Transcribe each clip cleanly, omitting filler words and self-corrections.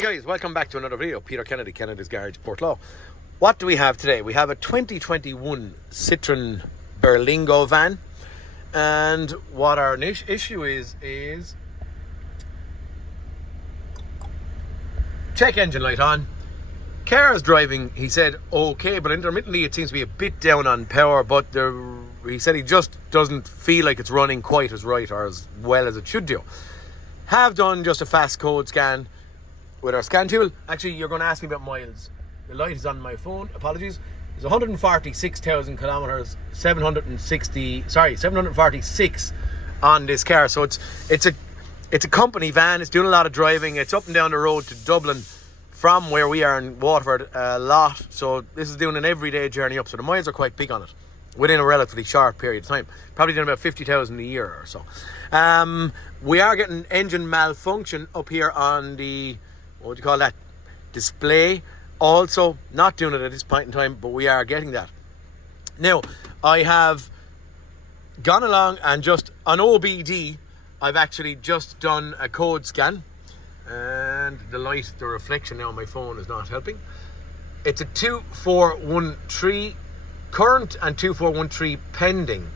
Hi guys, welcome back to another video. Peter Kennedy, Kennedy's Garage, Portlaw. What do we have today? We have a 2021 Citroen Berlingo van, and what our issue is check engine light on. Car is driving, he said okay, but intermittently it seems to be a bit down on power, but he said he just doesn't feel like it's running quite as right or as well as it should do. Have done just a fast code scan with our scan tool. Actually, you're going to ask me about miles. The light is on my phone, apologies. It's 146,000 kilometers, 746 on this car. So it's a company van. It's doing a lot of driving. It's up and down the road to Dublin from where we are in Waterford a lot. So this is doing an everyday journey up. So the miles are quite big on it within a relatively short period of time. Probably doing about 50,000 a year or so. We are getting engine malfunction up here on the, what do you call that, display. Also not doing it at this point in time, but we are getting that. Now, I have gone along and just on OBD, I've actually just done a code scan, and the light, the reflection now on my phone is not helping. It's a 2413 current and 2413 pending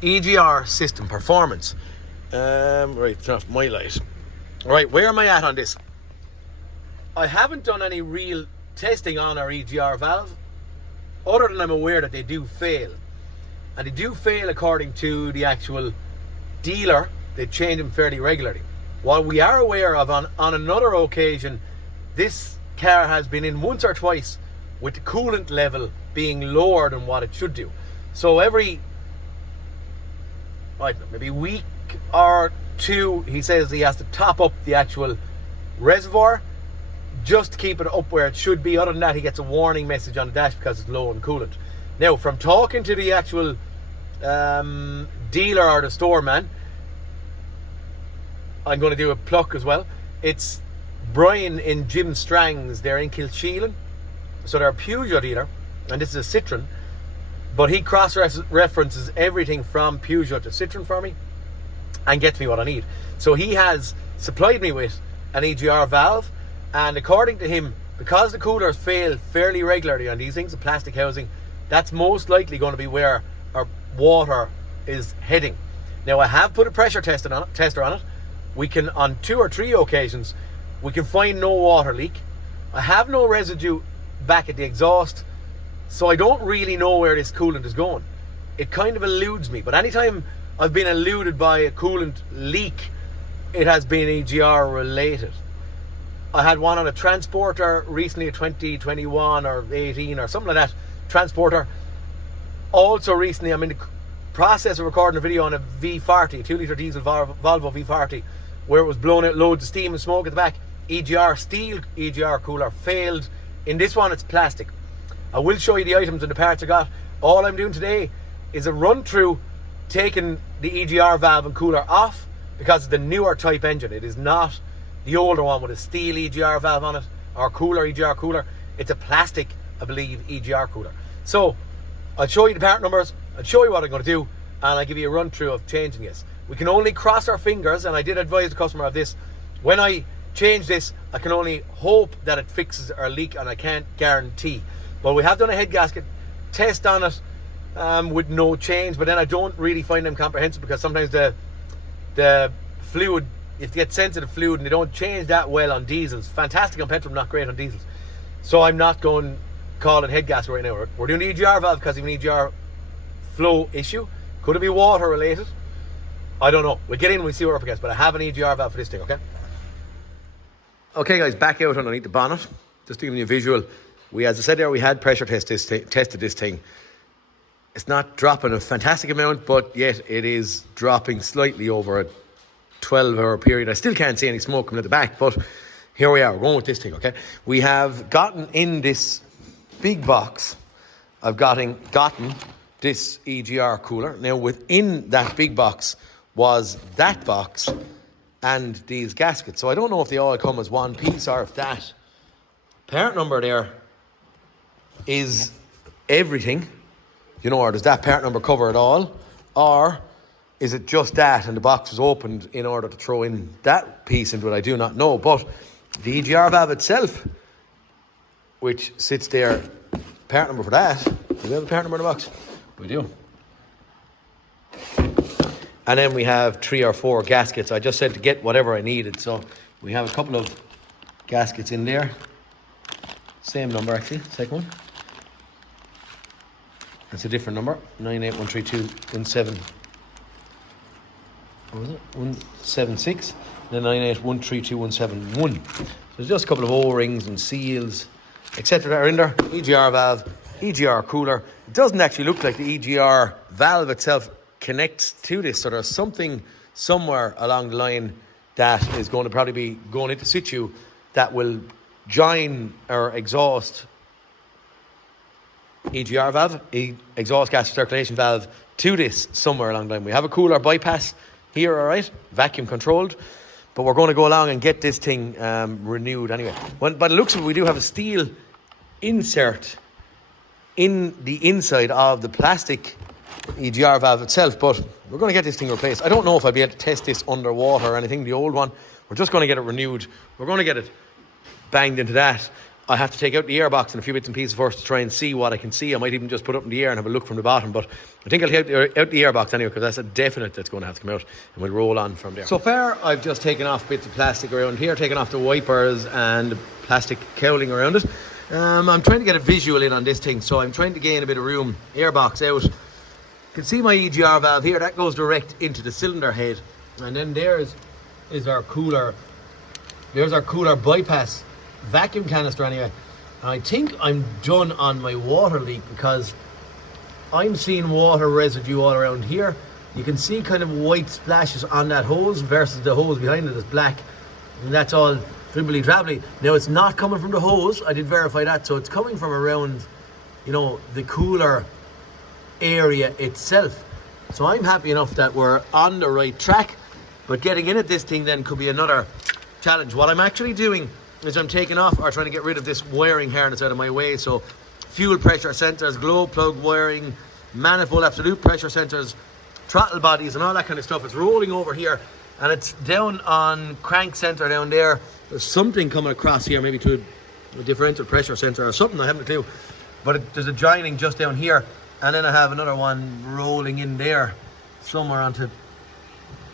EGR system performance. Right, turn off my light. Right, where am I at on this? I haven't done any real testing on our EGR valve, other than I'm aware that they do fail. And they do fail according to the actual dealer. They change them fairly regularly. While we are aware of on another occasion, this car has been in once or twice with the coolant level being lower than what it should do. So every, I don't know, maybe week or two, he says he has to top up the actual reservoir just to keep it up where it should be. Other than that, he gets a warning message on the dash because it's low in coolant. Now, from talking to the actual dealer or the store man, I'm going to do a pluck as well. It's Brian in Jim Strang's. They're in Kilsheelan, so they're a Peugeot dealer, and this is a Citroen, but he cross-references everything from Peugeot to Citroen for me and gets me what I need. So he has supplied me with an EGR valve, and according to him, because the coolers fail fairly regularly on these things, the plastic housing, that's most likely going to be where our water is heading. Now, I have put a pressure tester on it. We can, on 2 or 3 occasions, we can find no water leak. I have no residue back at the exhaust, so I don't really know where this coolant is going. It kind of eludes me, but anytime I've been eluded by a coolant leak, it has been EGR related. I had one on a transporter recently, a 2021 or 18 or something like that transporter. Also recently, I'm in the process of recording a video on a V40, a 2-litre diesel Volvo V40, where it was blowing out loads of steam and smoke at the back. EGR, steel EGR cooler failed. In this one, it's plastic. I will show you the items and the parts I got. All I'm doing today is a run through taking the EGR valve and cooler off, because it's the newer type engine. It is not the older one with a steel EGR valve on it, or cooler, EGR cooler. It's a plastic, I believe, EGR cooler. So I'll show you the part numbers, I'll show you what I'm going to do, and I'll give you a run through of changing this. We can only cross our fingers, and I did advise the customer of this. When I change this, I can only hope that it fixes our leak, and I can't guarantee. But we have done a head gasket test on it with no change, but then I don't really find them comprehensive, because sometimes the fluid, if you get sensitive fluid, and they don't change that well on diesels. Fantastic on petrol, not great on diesels. So I'm not going to call it head gasket right now. We're doing the EGR valve because of an EGR flow issue. Could it be water related? I don't know. We'll get in and we'll see what we're up against, but I have an EGR valve for this thing, okay? Okay guys, back out underneath the bonnet. Just to give you a visual. As I said there, we had pressure tested this thing. It's not dropping a fantastic amount, but yet it is dropping slightly over a 12-hour period. I still can't see any smoke coming at the back, but here we are. We're going with this thing, okay? We have gotten in this big box. I've gotten this EGR cooler. Now, within that big box was that box and these gaskets. So I don't know if they all come as one piece, or if that part number there is everything, you know, or does that part number cover it all, or is it just that and the box was opened in order to throw in that piece into it? I do not know, but The EGR valve itself, which sits there, part number for that. Do we have a part number in the box? We do. And then we have 3 or 4 gaskets. I just said to get whatever I needed. So we have a couple of gaskets in there. Same number actually, second one. It's a different number, 9813217. What was it? 176. And then 9813217. So there's just a couple of O-rings and seals, etc. that are in there. EGR valve, EGR cooler. It doesn't actually look like the EGR valve itself connects to this. So there's something somewhere along the line that is going to probably be going into situ that will join our exhaust EGR valve, exhaust gas circulation valve, to this somewhere along the line. We have a cooler bypass here, all right, vacuum controlled, but we're going to go along and get this thing renewed anyway. By the looks of it, we do have a steel insert in the inside of the plastic EGR valve itself, but we're going to get this thing replaced. I don't know if I'll be able to test this underwater or anything, the old one. We're just going to get it renewed. We're going to get it banged into that. I have to take out the airbox and a few bits and pieces first to try and see what I can see. I might even just put it up in the air and have a look from the bottom, but I think I'll take out the airbox anyway, because that's a definite that's going to have to come out, and we'll roll on from there. So far, I've just taken off bits of plastic around here, taken off the wipers and the plastic cowling around it. I'm trying to get a visual in on this thing, so I'm trying to gain a bit of room. Airbox out. You can see my EGR valve here. That goes direct into the cylinder head, and then there's our cooler. There's our cooler bypass vacuum canister anyway. And I think I'm done on my water leak, because I'm seeing water residue all around here. You can see kind of white splashes on that hose versus the hose behind it is black, and that's all dribbly drabbly. Now it's not coming from the hose, I did verify that, so it's coming from around, you know, the cooler area itself. So I'm happy enough that we're on the right track, but getting in at this thing then could be another challenge. What I'm actually doing is I'm taking off or trying to get rid of this wiring harness out of my way. So fuel pressure sensors, glow plug wiring, manifold absolute pressure sensors, throttle bodies and all that kind of stuff. It's rolling over here, and it's down on crank sensor down there. There's something coming across here, maybe to a differential pressure sensor or something, I haven't a clue. But there's a joining just down here, and then I have another one rolling in there somewhere onto,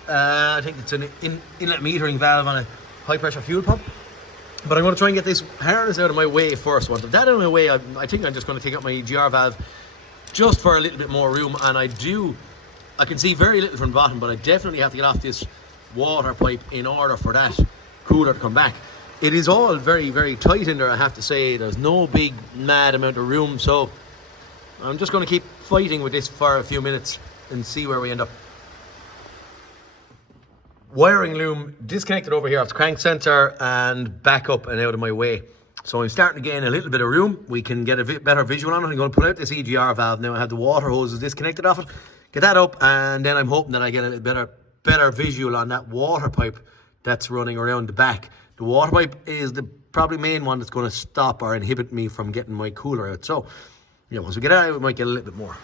I think it's an inlet metering valve on a high pressure fuel pump. But I'm going to try and get this harness out of my way first. Once that out of my way, I think I'm just going to take out my EGR valve just for a little bit more room. And I can see very little from the bottom, but I definitely have to get off this water pipe in order for that cooler to come back. It is all very, very tight in there, I have to say. There's no big mad amount of room, so I'm just going to keep fighting with this for a few minutes and see where we end up. Wiring loom disconnected over here off the crank sensor and back up and out of my way. So I'm starting to gain a little bit of room. We can get a bit better visual on it. I'm going to pull out this EGR valve now. I have the water hoses disconnected off it. Get that up, and then I'm hoping that I get a better visual on that water pipe that's running around the back. The water pipe is the probably main one that's going to stop or inhibit me from getting my cooler out. So, yeah, once we get out, we might get a little bit more.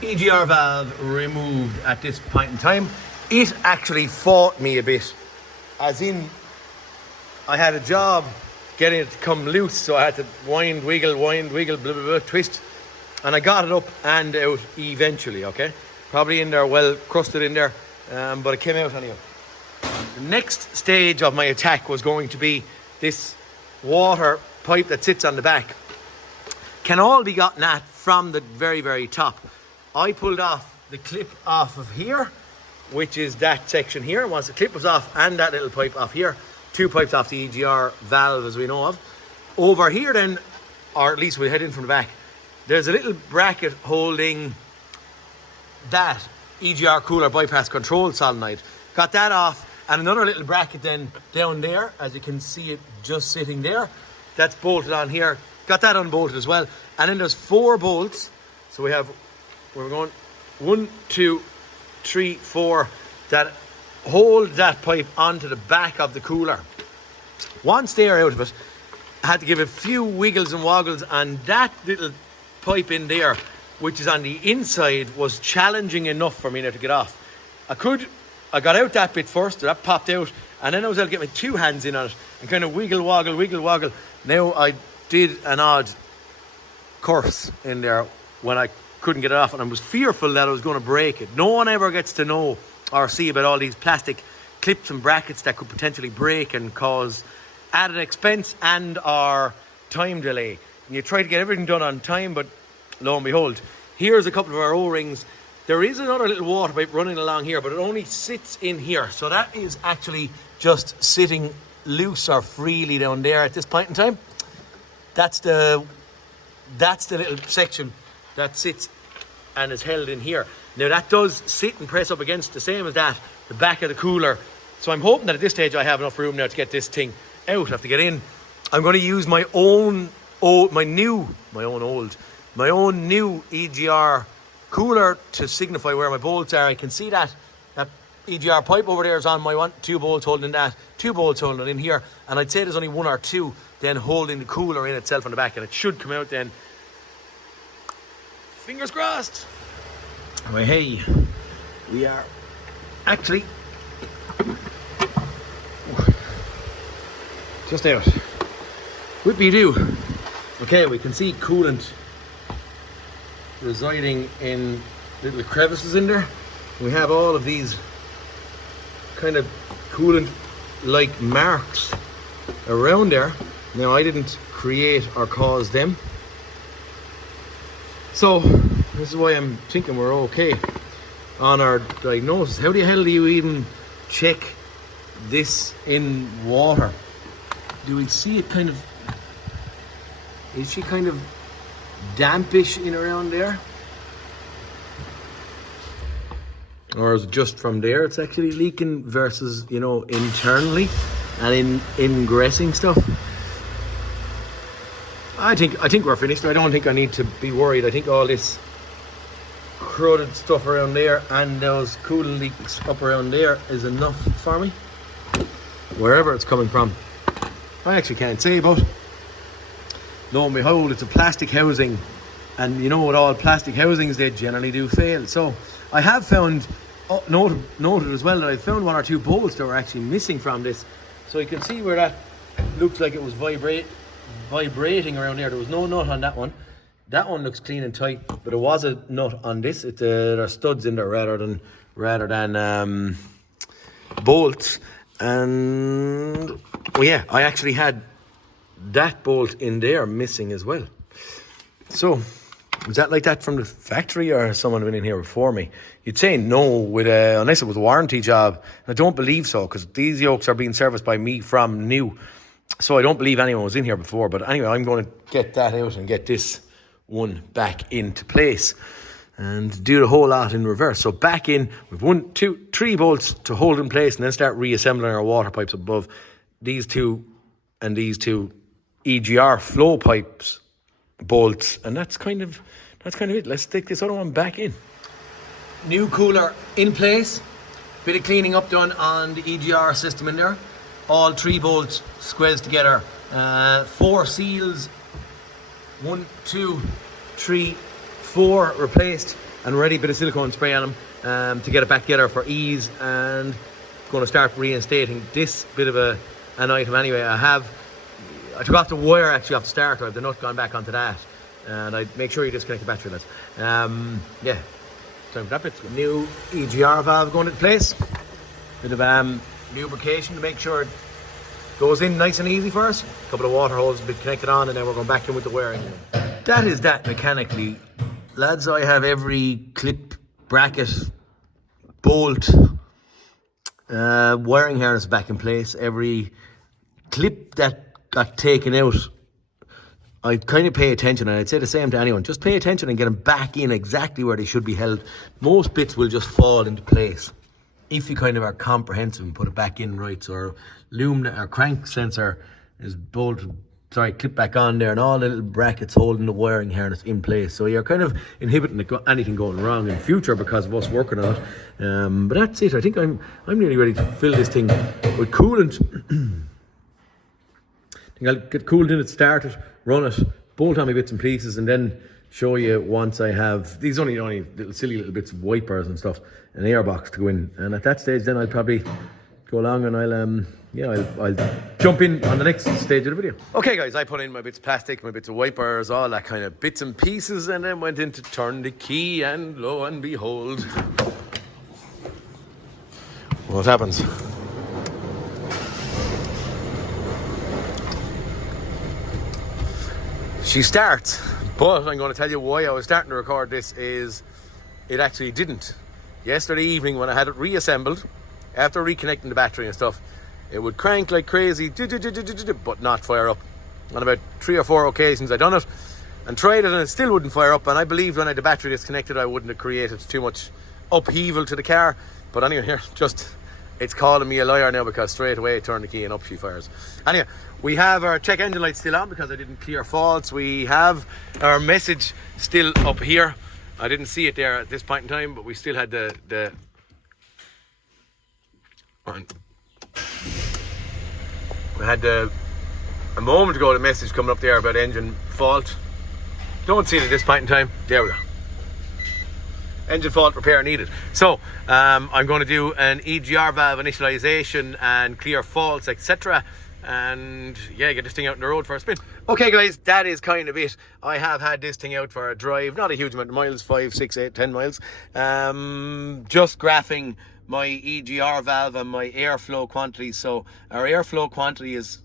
EGR valve removed at this point in time. It actually fought me a bit, as in I had a job getting it to come loose, so I had to wind, wiggle, blah, blah, blah, twist, and I got it up and out eventually, okay? Probably in there, well crusted in there, but it came out anyway. The next stage of my attack was going to be this water pipe that sits on the back. Can all be gotten at from the very, very top. I pulled off the clip off of here, which is that section here. Once the clip was off, and that little pipe off here, 2 pipes off the EGR valve as we know of. Over here then, or at least we'll head in from the back, there's a little bracket holding that EGR cooler bypass control solenoid. Got that off, and another little bracket then down there, as you can see it just sitting there. That's bolted on here. Got that unbolted as well. And then there's 4 bolts. So we're going 1, 2, 3, 4 that hold that pipe onto the back of the cooler. Once they're out of it, I had to give a few wiggles and woggles, and that little pipe in there, which is on the inside, was challenging enough for me now to get off. I I got out that bit first, that popped out, and then I was able to get my 2 hands in on it and kind of wiggle, woggle. Now I did an odd curse in there when I couldn't get it off, and I was fearful that I was going to break it. No one ever gets to know or see about all these plastic clips and brackets that could potentially break and cause added expense and or time delay. And you try to get everything done on time, but lo and behold, here's a couple of our O-rings. There is another little water pipe running along here, but it only sits in here. So that is actually just sitting loose or freely down there at this point in time. That's the little section that sits and is held in here. Now that does sit and press up against the same as that, the back of the cooler. So I'm hoping that at this stage I have enough room now to get this thing out. I have to get in. I'm going to use my own new EGR cooler to signify where my bolts are. I can see that EGR pipe over there is on my 2 bolts holding that, 2 bolts holding it in here, and I'd say there's only 1 or 2 then holding the cooler in itself on the back, and it should come out then. Fingers crossed. Well, hey, we are actually just out. Whippy-doo. Okay, we can see coolant residing in little crevices in there. We have all of these kind of coolant like marks around there. Now I didn't create or cause them, so this is why I'm thinking we're okay on our diagnosis. How the hell do you even check this in water? Do we see it kind of, is she kind of dampish in around there? Or is it just from there it's actually leaking versus, you know, internally and ingressing stuff? I think we're finished. I don't think I need to be worried. I think all this corroded stuff around there and those coolant leaks up around there is enough for me, wherever it's coming from. I actually can't say, but lo and behold, it's a plastic housing, and you know, with all plastic housings, they generally do fail. So I have found, noted as well, that I found 1 or 2 bolts that were actually missing from this. So you can see where that looks like it was vibrating around there. There was no nut on that one. That one looks clean and tight, but there was a nut on this. There are studs in there rather than bolts. And well, yeah, I actually had that bolt in there missing as well. So was that like that from the factory, or has someone been in here before me? You'd say no, with unless it was a warranty job. I don't believe so, because these yokes are being serviced by me from new. So I don't believe anyone was in here before. But anyway, I'm going to get that out and get this one back into place and do the whole lot in reverse. So back in with 1, 2, 3 bolts to hold in place, and then start reassembling our water pipes above these 2 and these 2 EGR flow pipes bolts, and that's kind of it. Let's stick this other one back in. New cooler in place, bit of cleaning up done on the EGR system in there. All 3 bolts squeezed together, 4 seals, 1, 2, 3, 4 replaced and ready. Bit of silicone spray on them to get it back together for ease, and going to start reinstating this bit of an item anyway. I took off the wire actually off the starter. I've the nut gone back onto that, and I make sure you disconnect the battery, lads. Yeah, time for that bit. New EGR valve going into place. Bit of lubrication to make sure it goes in nice and easy for us. A couple of water holes have been connected on, and then we're going back in with the wiring. That is that mechanically, lads. I have every clip, bracket, bolt, wiring harness back in place. Every clip that got taken out, I kind of pay attention, and I'd say the same to anyone. Just pay attention and get them back in exactly where they should be held. Most bits will just fall into place if you kind of are comprehensive and put it back in right. So our loom, our crank sensor is clip back on there, and all the little brackets holding the wiring harness in place. So you're kind of inhibiting anything going wrong in future because of us working on it. But that's it. I think I'm nearly ready to fill this thing with coolant. I think I'll get coolant in it, start it, run it, bolt on my bits and pieces, and then show you once I have these only little silly little bits of wipers and stuff, an airbox to go in, and at that stage then I'll probably go along and I'll jump in on the next stage of the video. Okay guys, I put in my bits of plastic, my bits of wipers, all that kind of bits and pieces, and then went in to turn the key, and lo and behold, what happens? She starts, but I'm going to tell you why I was starting to record this is it actually didn't. Yesterday evening when I had it reassembled, after reconnecting the battery and stuff, it would crank like crazy, but not fire up. On about 3 or 4 occasions I done it and tried it, and it still wouldn't fire up, and I believed when I had the battery disconnected I wouldn't have created too much upheaval to the car. But anyway, here, it's calling me a liar now, because straight away I turn the key and up she fires. Anyway, we have our check engine light still on because I didn't clear faults. We have our message still up here. I didn't see it there at this point in time, but we still had the we had a moment ago the message coming up there about engine fault. Don't see it at this point in time. There we go. Engine fault repair needed. So I'm going to do an EGR valve initialization and clear faults, etc. And yeah, get this thing out on the road for a spin. Okay guys, that is kind of it. I have had this thing out for a drive, not a huge amount of miles, 5, 6, 8, 10 miles. Just graphing my EGR valve and my airflow quantity. So our airflow quantity is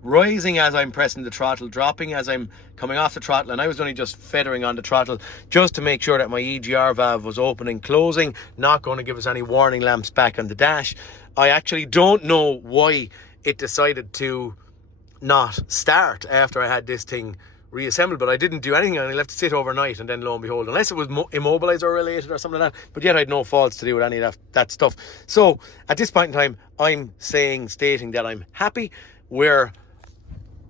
rising as I'm pressing the throttle, dropping as I'm coming off the throttle, and I was only just feathering on the throttle just to make sure that my EGR valve was opening, closing, not going to give us any warning lamps back on the dash. I actually don't know why it decided to not start after I had this thing reassembled, but I didn't do anything, and I left it sit overnight, and then lo and behold, unless it was immobilizer related or something like that, but yet I had no faults to do with any of that stuff. So at this point in time, I'm stating that I'm happy. We're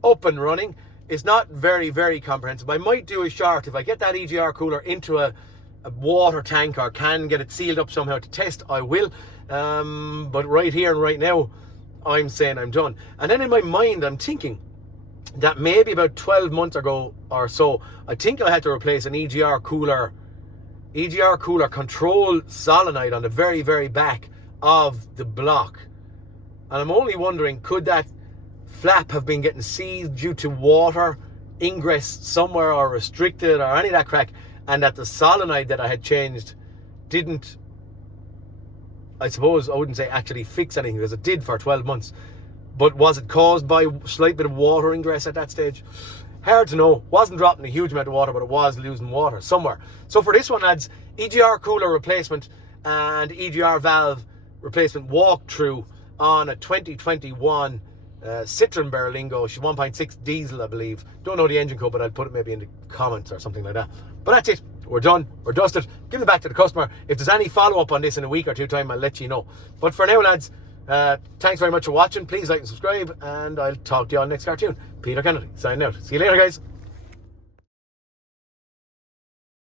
up and running. It's not very, very comprehensive. I might do a short if I get that EGR cooler into a water tank or can get it sealed up somehow to test. I will, but right here and right now I'm saying I'm done. And then in my mind I'm thinking that maybe about 12 months ago or so, I think I had to replace an EGR cooler control solenoid on the very, very back of the block. And I'm only wondering, could that flap have been getting seized due to water ingress somewhere, or restricted, or any of that crack, and that the solenoid that I had changed didn't, I suppose I wouldn't say actually fix anything, because it did for 12 months. But was it caused by a slight bit of water ingress at that stage? Hard to know. Wasn't dropping a huge amount of water, but it was losing water somewhere. So for this one, lads, EGR cooler replacement and EGR valve replacement walkthrough on a 2021 Citroen Berlingo. She's 1.6 diesel, I believe. Don't know the engine code, but I'll put it maybe in the comments or something like that. But that's it. We're done. We're dusted. Give it back to the customer. If there's any follow-up on this in a week or two time, I'll let you know. But for now, lads, thanks very much for watching. Please like and subscribe, and I'll talk to you all next cartoon. Peter Kennedy, signing out. See you later, guys.